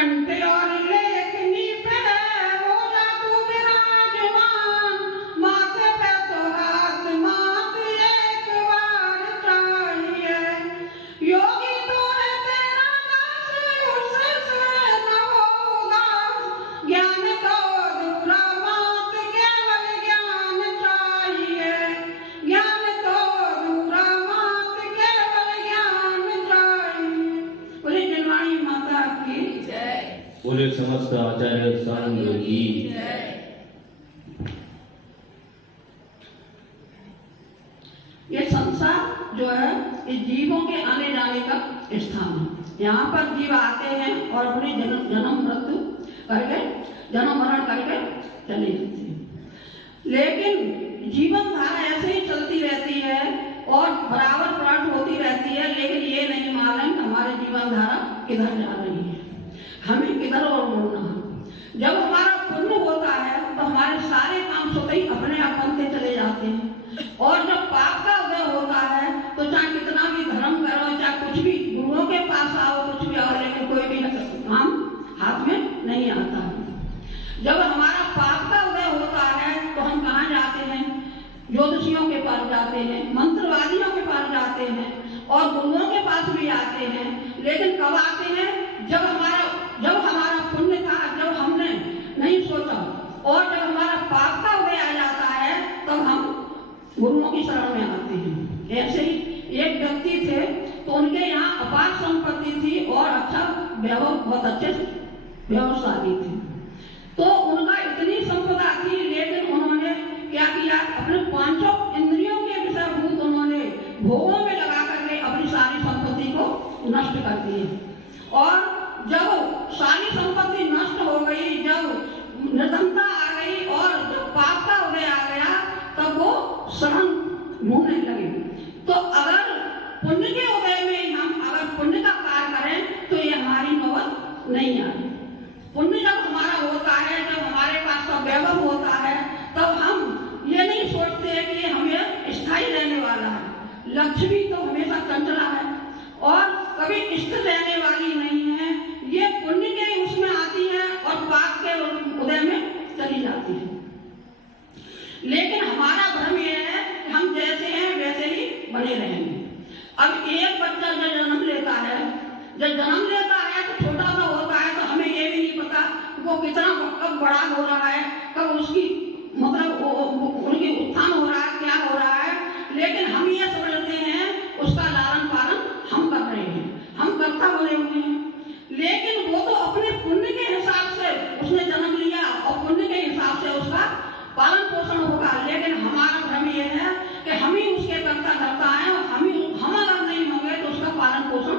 कंठ और लेखनी पे हो जा तू विराजमान, माथे पे तो हाथ माथ एक बार चाहिए। योगी तो है तेरा दास, उससे न हो उदास, ज्ञान को अधूरा मात केवल ज्ञान चाहिए। ज्ञान तो अधूरा मात केवल ज्ञान चाहिए। बोले जनवाणी माता की जय। बोले समस्त आचार्य संघ की जय। ये संसार जो है ये जीवों के आने जाने का स्थान है। यहाँ पर जीव आते हैं और अपने जन्म मृत्यु करके जन्म मरण करके चले जाते हैं। लेकिन जीवन धारा ऐसे ही चलती रहती है और बराबर पलट होती रहती है, लेकिन ये नहीं मालूम कि हमारी जीवन धारा किधर जा रही है, हमें किधर और मुड़ना है। जब हमारा पुण्य होता है तो हमारे सारे काम स्वतः ही अपने आप बनते चले जाते हैं, और जब पाप का उदय होता है तो चाहे कितना भी धर्म करो, चाहे कुछ भी गुरुओं के पास आओ, कुछ भी आओ, लेकिन कोई भी काम हाथ में नहीं आता है। जब हमारा पाप का उदय होता है तो हम कहाँ जाते हैं? ज्योतिषियों के पास जाते हैं, मंत्रवादियों के पास जाते हैं और गुरुओं के पास भी आते हैं। लेकिन कब आते हैं? जब हमारा पुण्य था, जब हमने नहीं सोचा, और जब हमारा पाप का उदय आ जाता है तब हम गुरुओं की शरण में आते हैं। ऐसे ही एक व्यक्ति थे तो उनके यहाँ अपार संपत्ति थी और अच्छा वैभव, बहुत अच्छे व्यवसायी थे। तो उनका इतनी संपदा थी, लेकिन उन्होंने क्या किया? अपने पांचों इंद्रियों के विषयभूत उन्होंने भोगों में लगा करके अपनी सारी संपत्ति को नष्ट कर दिए। और जब सारी संपत्ति नष्ट हो गई, जब निर्धनता आ गई और जब पाप का उदय आ गया, तब वो शरण ढूंढने लगे। तो अगर पुण्य के उदय में हम अगर पुण्य का कार्य करें तो ये हमारी नौबत नहीं आती। पुण्य जब हमारा होता है, जब हमारे पास सब वैभव होता है, तब हम ये नहीं सोचते कि हमें स्थायी रहने वाला है। लक्ष्य भी तो हमेशा चंचला है और कभी स्थिर रहने वाली नहीं है। ये पुण्य के उसमें आती है और पाप के उदय में चली जाती है। लेकिन हमारा भ्रम यह है कि हम जैसे हैं वैसे ही बने रहेंगे। अब एक बच्चा जब जन्म लेता है तो छोटा सा होता है, तो हमें ये भी नहीं पता वो कितना कब बड़ा हो रहा है, कब उसकी मतलब उनकी उत्थान हो रहा है, क्या हो रहा है। लेकिन हम ये समझते हैं उसका लालन पालन हम कर रहे हैं, हम कर्ता बने हुए हैं। लेकिन वो तो अपने पुण्य के हिसाब से उसने जन्म लिया और पुण्य के हिसाब से उसका पालन पोषण होगा। लेकिन हमारा भ्रम ये है कि हम ही उसके कर्ता करता है और हम अगर नहीं होंगे तो उसका पालन पोषण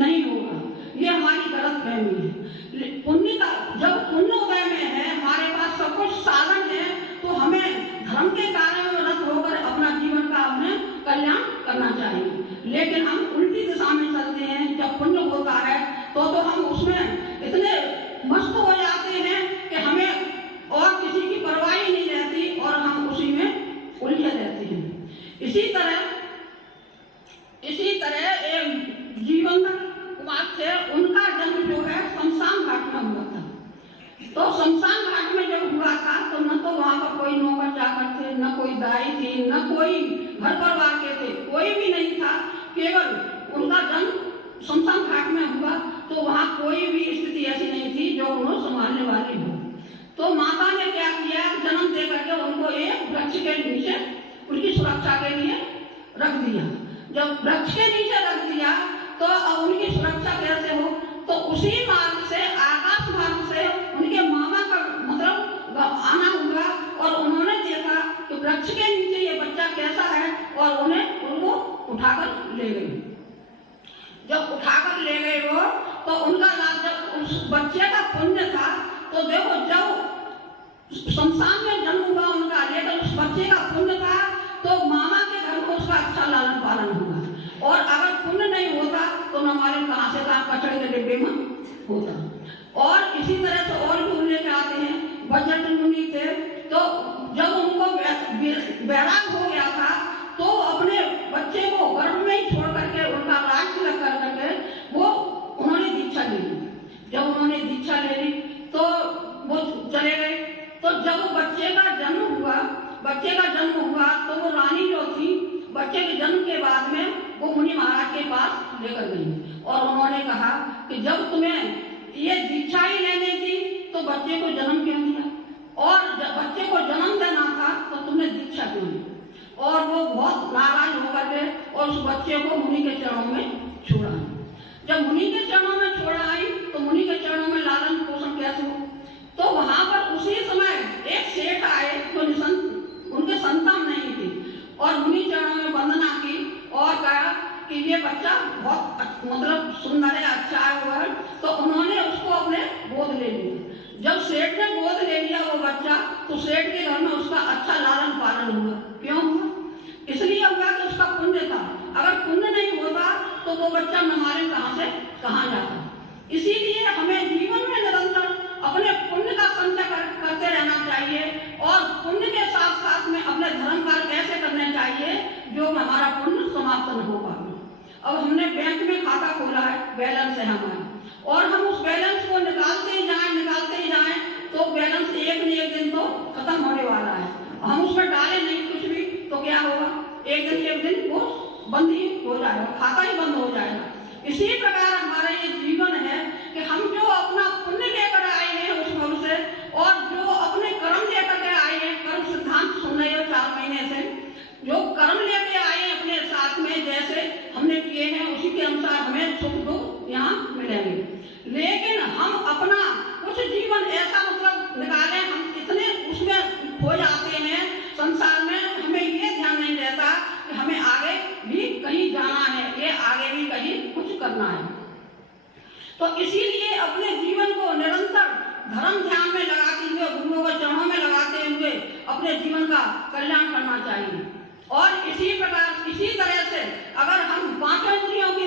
नहीं होगा। ये हमारी गलत फहमी है। पुण्य का जब पुण्य उदय में है, हमारे पास सब कुछ साधन है, तो हमें धर्म के कार्यों में रत होकर अपना जीवन का अपने कल्याण करना चाहिए। लेकिन हम उल्टी दिशा में चलते हैं। जब पुण्य होता है तो हम उसमें इतने मस्त हो जाते हैं कि हमें और किसी की परवाह नहीं रहती और हम उसी में उलझे रहते हैं। इसी तरह एक जीवन कुमार थे, उनका जन्म जो है शमशान घाट में हुआ था। तो शमशान घाट में जब हुआ था तो न तो वहाँ पर कोई नौकर चाकर थे, न कोई दाई थी, न कोई घर परिवार के थे, कोई भी नहीं था। केवल उनका जन्म शमशान घाट में हुआ, तो वहाँ कोई भी स्थिति ऐसी नहीं थी जो उन्हें संभालने वाली हो। तो माता ने क्या किया? जन्म दे करके उनको एक वृक्ष के नीचे उनकी सुरक्षा के लिए रख दिया। जब वृक्ष के नीचे रख दिया तो अब उनकी सुरक्षा कैसे हो? तो उसी मार्ग से, आकाश मार्ग से उनके मामा का मतलब आना हुआ और उन्होंने देखा कि वृक्ष के नीचे ये बच्चा कैसा है और उनको उठाकर ले गए। जब उठाकर ले गए वो, तो उनका जब उस बच्चे का पुण्य था, तो देखो जब शमशान में जन्म हुआ उनका, लेकिन उस बच्चे का पुण्य था तो मामा के घर को उसका अच्छा लालन पालन हुआ। और अगर पुण्य नहीं होता तो न मालूम कहाँ से कहाँ कचड़े के डिब्बे में होता। और इसी तरह से और भी उल्लेख आते हैं। वज्र मुनि थे, तो जब उनको वैराग हो गया था तो अपने बच्चे को गर्भ में ही छोड़ करके उनका राज तिलक कर करके वो उन्होंने दीक्षा ली। जब उन्होंने बच्चे का जन्म हुआ तो वो रानी जो थी बच्चे के जन्म के बाद में वो मुनि महाराज के पास लेकर गई और उन्होंने कहा कि जब तुम्हें ये दीक्षा ही लेनी थी तो बच्चे को जन्म क्यों दिया, और जब बच्चे को जन्म देना था तो तुमने दीक्षा क्यों ली। और वो बहुत नाराज होकर के और उस बच्चे को मुनि के चरणों में छोड़ा। जब मुनि के चरणों में छोड़ा आई तो मुनि के चरणों में लालन पोषण कैसे हो, तो वहां पर उसी समय एक सेठ आए जो उनके संतान नहीं थी और मुनि चरणों में वंदना की और कहा कि ये बच्चा बहुत मतलब सुंदर है, अच्छा है वो है, तो उन्होंने उसको अपने गोद ले लिया। जब सेठ ने गोद ले लिया वो बच्चा तो सेठ के घर में उसका अच्छा लालन पालन हुआ। क्यों हुआ? इसलिए हुआ कि उसका पुण्य था। अगर पुण्य नहीं होता तो वो बच्चा न मारे कहां से कहां जाता। इसीलिए हमें जीवन में निरंतर अपने पुण्य का संचय करते रहना चाहिए और पुण्य के साथ साथ में अपने धर्म कार्य ऐसे करने चाहिए जो हमारा पुण्य समाप्त न हो पाए। अब हमने बैंक में खाता खोला है, बैलेंस है हमारा, और हम उस बैलेंस को निकालते ही जाएं तो बैलेंस एक न एक दिन तो खत्म होने वाला है। हम उसमें डाले नहीं कुछ भी तो क्या होगा, एक दिन वो बंद ही हो जाएगा, खाता ही बंद हो जाएगा। इसी प्रकार हमारा ये जीवन है कि हम जो अपना पुण्य लेकर आए हैं उस घर से और जो अपने कर्म लेकर के आए हैं, कर्म सिद्धांत सुन रहे हो 4 महीने से, जो कर्म लेके आए हैं अपने साथ में जैसे हमने किए हैं उसी के अनुसार हमें सुख दुख यहाँ मिलेंगे। लेकिन हम अपना कुछ जीवन ऐसा मतलब निकाले, हम इतने उसमें खो जाते हैं संसार में, हमें ये ध्यान नहीं रहता कि हमें आगे भी कहीं जाना है, ये आगे भी कहीं कुछ करना है। तो इसीलिए अपने जीवन को निरंतर धर्म ध्यान में लगाते हुए, गुरुओं के चरणों में लगाते हुए अपने जीवन का कल्याण करना चाहिए। और इसी प्रकार इसी तरह से अगर हम 5 इंद्रियों के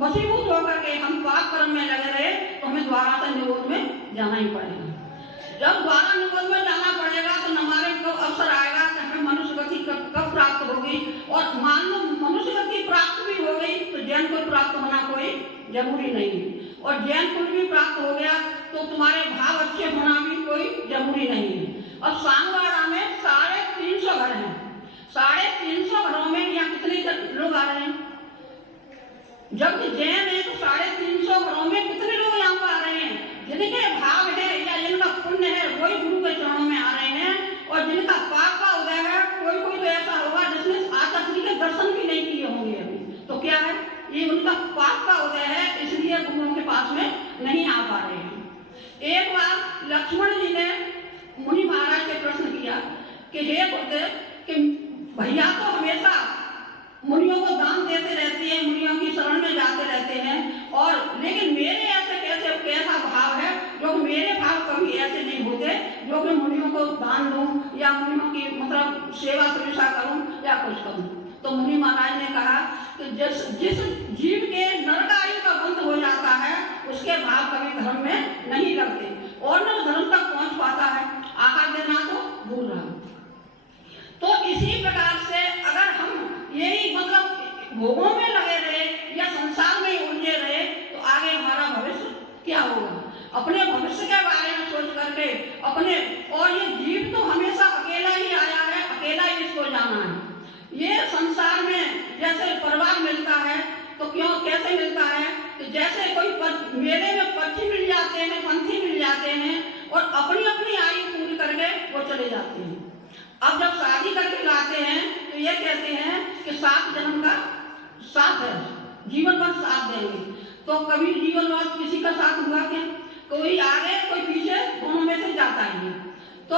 वशीभूत होकर के हम पाप कर्म में लगे रहे तो हमें द्वारा से निरोध में जाना ही पड़ेगा। जब द्वारा निरोध में जाना पड़ेगा तो हमारे कब अवसर आएगा कि हमें मनुष्य गति कब प्राप्त होगी, और मान लो मनुष्य गति प्राप्त भी हो गई तो जैन कुल प्राप्त होना कोई जरूरी नहीं है, और जैन कुल भी प्राप्त हो गया तो तुम्हारे भाव अच्छे होना भी कोई जरूरी नहीं है। अब सांगवाड़ा में 350 घर हैं, 350 घरों में यहाँ कितने लोग आ रहे हैं? जब जैन है तो 350 घरों में कितने लोग यहाँ पर आ रहे हैं? जिनके भाव है या जिनका पुण्य है वही गुरु के चरणों में आ रहे हैं, और जिनका पाप का उदय है कोई तो ऐसा होगा जिसने आचार्य श्री के दर्शन भी नहीं किए होंगे अभी, तो क्या है ये उनका पाप का उदय है, इसलिए गुरुओं के पास में नहीं आ पा रहे हैं। एक बार लक्ष्मण जी ने मुनि महाराज से प्रश्न किया कि हे गुरुदेव कि भैया तो हमेशा मुनियों को दान देते रहते हैं, मुनियों की शरण में जाते रहते हैं, और लेकिन मेरे ऐसे कैसा भाव है जो मेरे भाव कभी ऐसे नहीं होते जो मैं मुनियों को दान दूं या मुनियों की मतलब सेवा सुविधा करूं या कुछ करूं। तो मुनि महाराज ने कहा कि जिस जीव के नरक आयु का बंध हो जाता है उसके भाव कभी धर्म में नहीं लगते और न धर्म तक पहुंच पाता है, आहार देना तो भूल रहा। तो इसी प्रकार से अगर हम यही मतलब भोगों में लगे रहे या संसार में उलझे रहे तो आगे हमारा भविष्य क्या होगा? अपने भविष्य के बारे में सोच करके अपने, और ये जीव तो हमेशा अकेला ही आया है, अकेला ही इसको जाना है। ये संसार में जैसे परिवार मिलता है तो क्यों कैसे मिलता है तो जैसे कोई मेले में पक्षी मिल जाते हैं, पंछी मिल जाते हैं और अपनी अपनी आयु पूरी करके वो चले जाते हैं। अब जब शादी करके लाते हैं तो ये कहते हैं कि 7 जन्म का साथ है, जीवन भर साथ देंगे। तो कभी जीवन भर किसी का साथ हुआ क्या? कोई आगे कोई पीछे, दोनों में से जाता ही। तो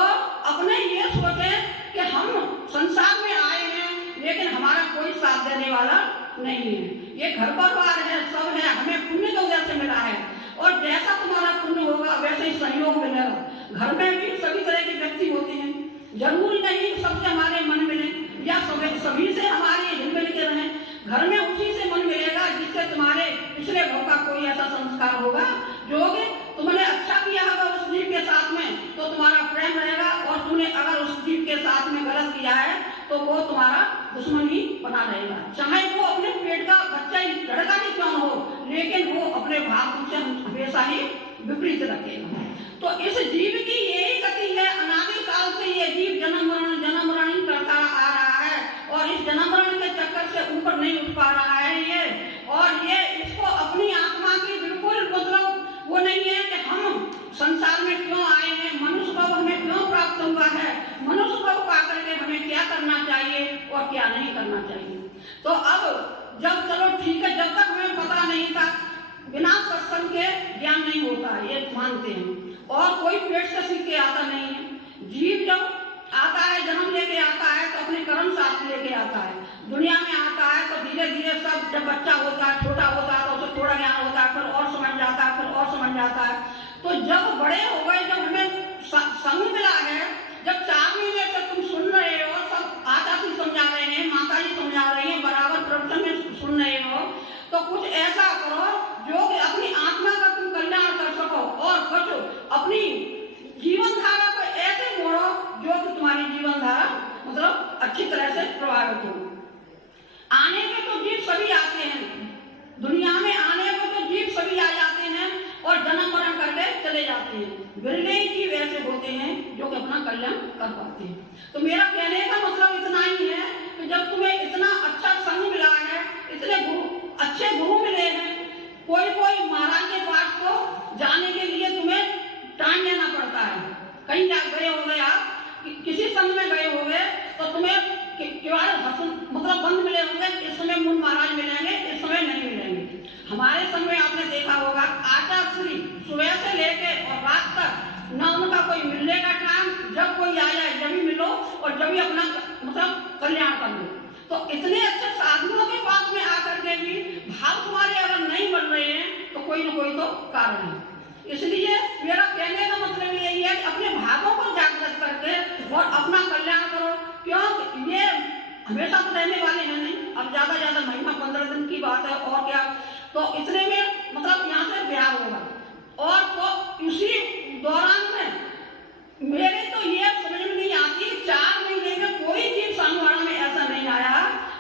अपने ये सोचे कि हम संसार में आए हैं लेकिन हमारा कोई साथ देने वाला नहीं है, ये घर परिवार है, सब है, हमें पुण्य की वजह से मिला है, और जैसा तुम्हारा पुण्य होगा वैसे ही सहयोग मिलेगा। घर में भी सभी तरह के व्यक्ति होते हैं, जरूरी नहीं सबसे हमारे मन मिले या सभी से हमारे हिल मिल के रहे। घर में उसी से मन मिलेगा जिससे तुम्हारे पिछले भव का कोई ऐसा संस्कार होगा जो कि तुमने अच्छा किया होगा उस जीव के साथ में तो तुम्हारा प्रेम रहेगा, और तुमने अगर उस जीव के साथ में गलत किया है तो वो तुम्हारा दुश्मन ही बना रहेगा, चाहे वो अपने पेट का बच्चा ही लड़का ही क्यों हो, लेकिन वो अपने भाव से हमेशा ही विपरीत रखेगा। तो इस जीव की यही गति है, अनादि काल से ये जीव जन्म मरण जन्म मरण के चक्कर से ऊपर नहीं उठ पा रहा है ये, और ये इसको अपनी आत्मा की बिल्कुल मतलब वो नहीं है कि हम संसार में क्यों आए हैं, मनुष्य भाव हमें क्यों प्राप्त हुआ है, मनुष्य भाव पा करके हमें क्या करना चाहिए और क्या नहीं करना चाहिए। तो अब जब चलो ठीक है, जब तक हमें पता नहीं था, बिना सत्संग के ज्ञान नहीं होता है, ये मानते हैं, और कोई पेट से सीख के आता नहीं है। जीव जब आता है, जन्म लेके आता है तो अपने कर्म साथ लेके आता है, दुनिया में आता है तो धीरे धीरे सब, जब बच्चा होता है, छोटा होता है तो उसे थोड़ा ज्ञान होता है, फिर और समझ जाता है, फिर और समझ जाता है। तो जब बड़े हो गए, जब हमें संग मिला है, जब 4 महीने से तुम सुन रहे हो, सब आचा जी समझा रहे हैं, माता जी समझा रही हैं, बराबर प्रवचन में सुन रहे हो, तो कुछ ऐसा करो जो कि अपनी आत्मा का तुम कल्याण कर सको, और कुछ अपनी जीवन धारा को ऐसे मोड़ो जो कि तुम्हारी जीवन धारा मतलब अच्छी तरह से प्रभावित हो। आने के तो जीव सभी आते हैं, दुनिया में आने को तो जीव सभी आ जाते हैं और जन्म मरण करके चले जाते हैं। बिरले ही जीव ऐसे होते हैं जो कि अपना कल्याण कर पाते हैं। तो मेरा कहने का मतलब इतना ही है कि जब तुम्हें इतना अच्छा संग मिला है, इतने अच्छे गुरु मिले हैं, कोई कोई महाराज के पास तो जाने के लिए तुम्हें टाइम लेना पड़ता है। कहीं गए हो गए आप, किसी संघ में गए हो गए तो तुम्हें मतलब बंद मिले होंगे, इस समय मुन महाराज मिलेंगे, इस समय नहीं मिलेंगे। हमारे संघ में आपने देखा होगा, आचार्य श्री सुबह से लेके और रात तक न उनका कोई मिलने का टाइम, जब कोई आ जाए जब भी मिलो और जब भी अपना मतलब कल्याण कर लो। तो इतने अच्छे साधुओं के पास में आकर के भी भाव तुम्हारे अगर नहीं बन रहे हैं तो कोई न कोई तो कारण है। इसलिए मेरा कहने का मतलब यही है कि अपने भावों को जागृत करके और अपना कल्याण करो, क्योंकि ये हमेशा तो रहने वाले हैं नहीं। अब ज्यादा महीना 15 दिन की बात है और क्या, तो इतने में मतलब यहाँ से बिहार होगा, और तो इसी दौरान में मेरे तो ये समझ में नहीं आती, 4 महीने में कोई जीव सांगवाड़ा में ऐसा नहीं आया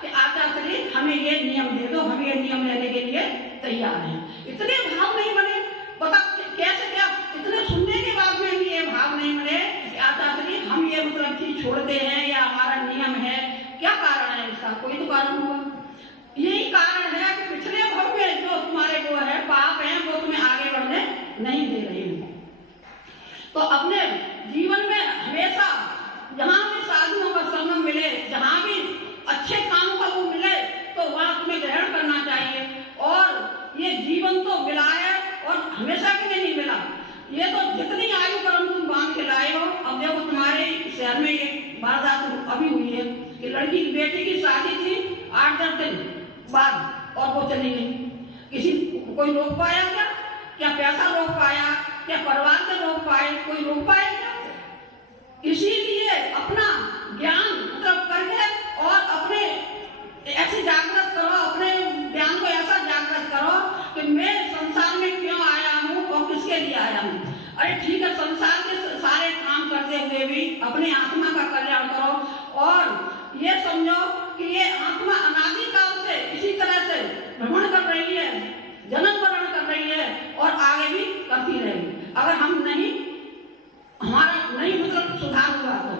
कि आचार्य हमें ये नियम दे दो, हम ये नियम लेने के लिए तैयार हैं। इतने भाव नहीं बने, पता कैसे क्या, इतने सुनने के बाद में भी ये भाव नहीं मिले कि आचार्य हम ये मतलब चीज छोड़ते हैं या हमारा नियम है। क्या कारण है इसका? कोई तो कारण होगा। यही कारण है कि पिछले भव में जो तुम्हारे वो है पाप है, वो तुम्हें आगे बढ़ने नहीं दे रहे हैं। तो अपने जीवन में हमेशा जहाँ भी साधुओं का संगम मिले, जहाँ भी अच्छे काम का वो मिले, तो वहाँ तुम्हें ग्रहण करना चाहिए। और ये जीवन तो मिला है और हमेशा के लिए नहीं मिला, ये तो जितनी आयु कर्म तुम बांध के लाए हो। अब देखो तुम्हारे शहर में ये वारदात अभी हुई है कि लड़की की बेटी की शादी थी 8-10 दिन बाद और वो चली गई। किसी कोई रोक पाया क्या? क्या पैसा रोक पाया? क्या परिवार से रोक पाए? कोई रोक पाया क्या? इसीलिए अपना ज्ञान मतलब करके और अपने ऐसे जागृत करो, अपने ज्ञान को ऐसा जागृत करो कि मैं संसार में क्यों आया हूँ और किसके लिए आया हूँ। अरे ठीक है, संसार के सारे काम करते हुए भी अपने आत्मा का कल्याण करो और ये समझो कि ये आत्मा अनादिकाल से इसी तरह से भ्रमण कर रही है, जन्म मरण कर रही है और आगे भी करती रहेगी। अगर हम नहीं, हमारा नहीं मतलब सुधार हुआ तो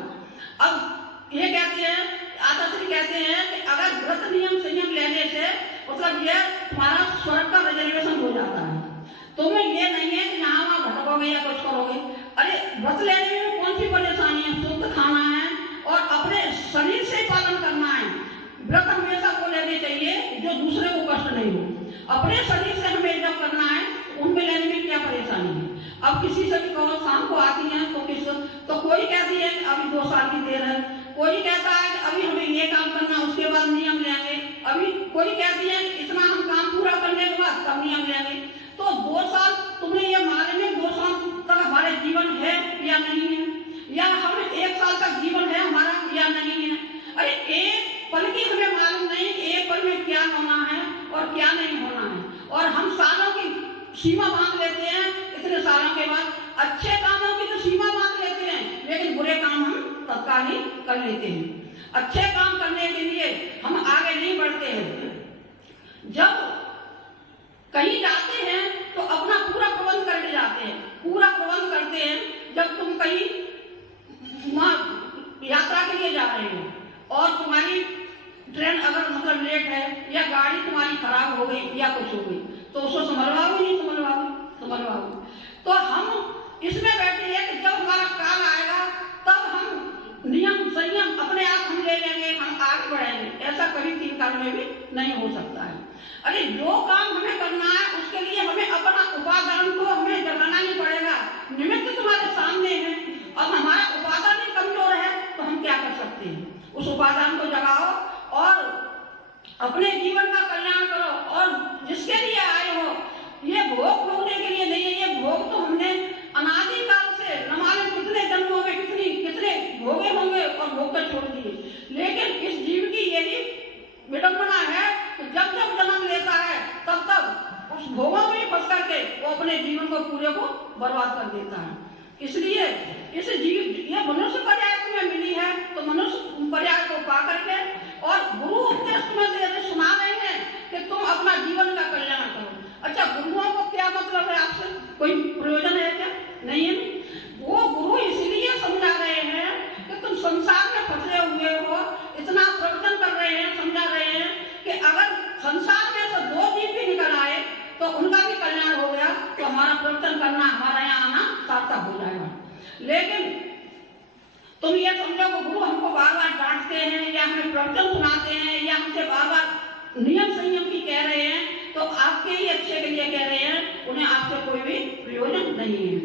अब ये कहते हैं, आचार्य कहते हैं कि अगर व्रत नियम संयम लेने से मतलब ये तुम्हारा स्वर्ग का रिजर्वेशन हो जाता है। तुम्हें ये नहीं है कि यहाँ वहाँ भटकोगे या कुछ करोगे। अरे व्रत लेने में कौन सी परेशानी है? शुद्ध खाना है और अपने शरीर से पालन करना है। व्रत हमेशा को लेने चाहिए जो दूसरे को कष्ट नहीं हो। अपने शरीर से हमें जब करना है उनमें लेने में क्या परेशानी है? अब किसी से भी कहो शाम को आती है तो कोई कहती है अभी 2 साल की देर है, कोई कहता है कि अभी हमें ये काम करना उसके बाद नियम लेंगे, अभी कोई कहती है इतना हम काम पूरा करने के बाद तब नियम लेंगे। तो 2 साल तुमने ये माने में 2 साल तक हमारे जीवन है या नहीं है, या हम 1 साल तक जीवन है हमारा या नहीं है। अरे एक पल की हमें मालूम नहीं कि एक पल में क्या होना है और क्या नहीं होना है, और हम सालों की सीमा बांध लेते हैं। इतने सालों के बाद अच्छे कामों की तो सीमा बांध लेते हैं, लेकिन बुरे काम हम तत्काल ही कर लेते हैं। अच्छे काम करने के लिए हम आगे नहीं बढ़ते हैं। जब कहीं जाते हैं तो अपना पूरा प्रबंध करके जाते हैं, पूरा प्रबंध करते हैं। जब तुम कहीं यात्रा के लिए जा रहे हो और तुम्हारी लेट है या गाड़ी तुम्हारी खराब हो गई या कुछ हो गई तो उसको संभलवाओगे नहीं संभलवाओगे। तो हम इसमें बैठे हैं कि जब हमारा काल आएगा तब हम नियम संयम अपने आप हम ले लेंगे, हम आगे बढ़ेंगे। ऐसा कभी 3 काल में भी नहीं हो सकता है। अरे जो काम हमें करना है उसके लिए हमें अपना उपादान को हमें जगाना ही पड़ेगा। निमित्त तुम्हारे सामने है, अब हमारा उपादान ही कमजोर है तो हम क्या कर सकते हैं? उस उपादान को जगाओ और अपने जीवन का कल्याण करो। और जिसके लिए आए हो ये भोग भोगने के लिए नहीं है, ये भोग तो हमने अनादिकाल से न मालूम कितने जन्मों में कितने भोगे होंगे और भोग कर छोड़ दिए। लेकिन इस जीव की यही विडंबना है कि जब जब जन्म लेता है तब तब उस भोगों में फंस करके वो अपने जीवन को पूरे को बर्बाद कर देता है। इसलिए इस जीव ये मनुष्य पर्याय तुम्हें मिली है तो मनुष्य पर्याय को पा करके और गुरु उपदेश तुम्हें सुना रहे हैं कि तुम अपना जीवन का कल्याण करो। अच्छा, गुरुओं को क्या मतलब है आपसे? कोई प्रयोजन है क्या? नहीं है। वो गुरु इसलिए समझा रहे हैं कि तुम संसार में फंसे हुए हो, इतना प्रवचन कर रहे हैं, समझा रहे हैं कि अगर संसार में से 2 जीव भी निकल आए तो उनका भी कल्याण हो गया तो हमारा प्रवचन करना, हमारा यहाँ आना सार्थक हो जाएगा। लेकिन तुम ये समझो कि गुरु हमको बार बार डांटते हैं या हमें प्रवचन सुनाते हैं या हमसे बार बार नियम संयम की कह रहे हैं तो आपके ही अच्छे के लिए कह रहे हैं, उन्हें आपसे कोई भी प्रयोजन नहीं है।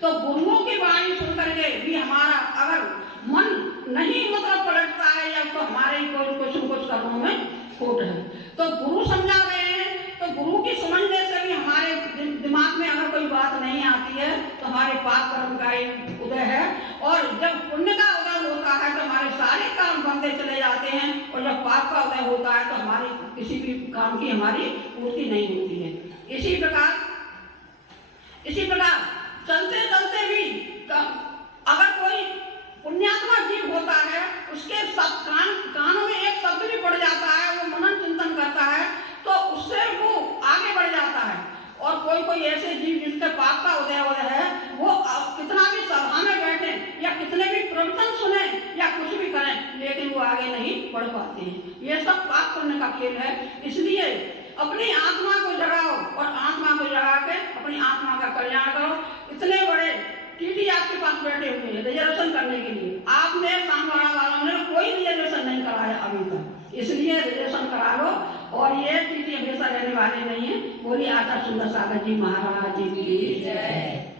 तो गुरुओं की वाणी सुनकर के भी हमारा अगर मन नहीं मतलब पलटता है या तो हमारे ही कुछ कर्मों में खोट है। तो गुरु समझा रहे हैं तो गुरु की समझने से भी हमारे दिमाग में अगर कोई बात नहीं आती है तो हमारे पाप कर्म का ही उदय है। और जब पुण्य का उदय होता है तो हमारे सारे काम बनते चले जाते हैं और जब पाप का उदय होता है तो हमारी किसी भी काम की हमारी पूर्ति नहीं होती है। इसी प्रकार चलते चलते भी अगर कोई पुण्यात्मा जीव होता है उसके सब कानों में एक शब्द भी पड़ जाता है, वो मनन चिंतन करता है तो उससे वो आगे बढ़ जाता है। और कोई ऐसे जीव जिनके पाप का उदय है वो कितना भी सभा में बैठे या कितने भी प्रवचन सुने या कुछ भी करें लेकिन वो आगे नहीं बढ़ पाते हैं। ये सब पाप करने का खेल है। इसलिए अपनी आत्मा को जगाओ और आत्मा को जगा के अपनी आत्मा का कल्याण करो। इतने बड़े टीटी आपके पास बैठे हुए हैं रिजर्वेशन करने के लिए, आपने सामवाड़ा वालों ने कोई रिजर्वेशन नहीं कराया अभी तक, इसलिए रिजर्वेशन करा लो। और ये टीटी हमेशा रहने वाले नहीं है। बोलिए आचार्य सुंदर सागर जी महाराज जी की जय।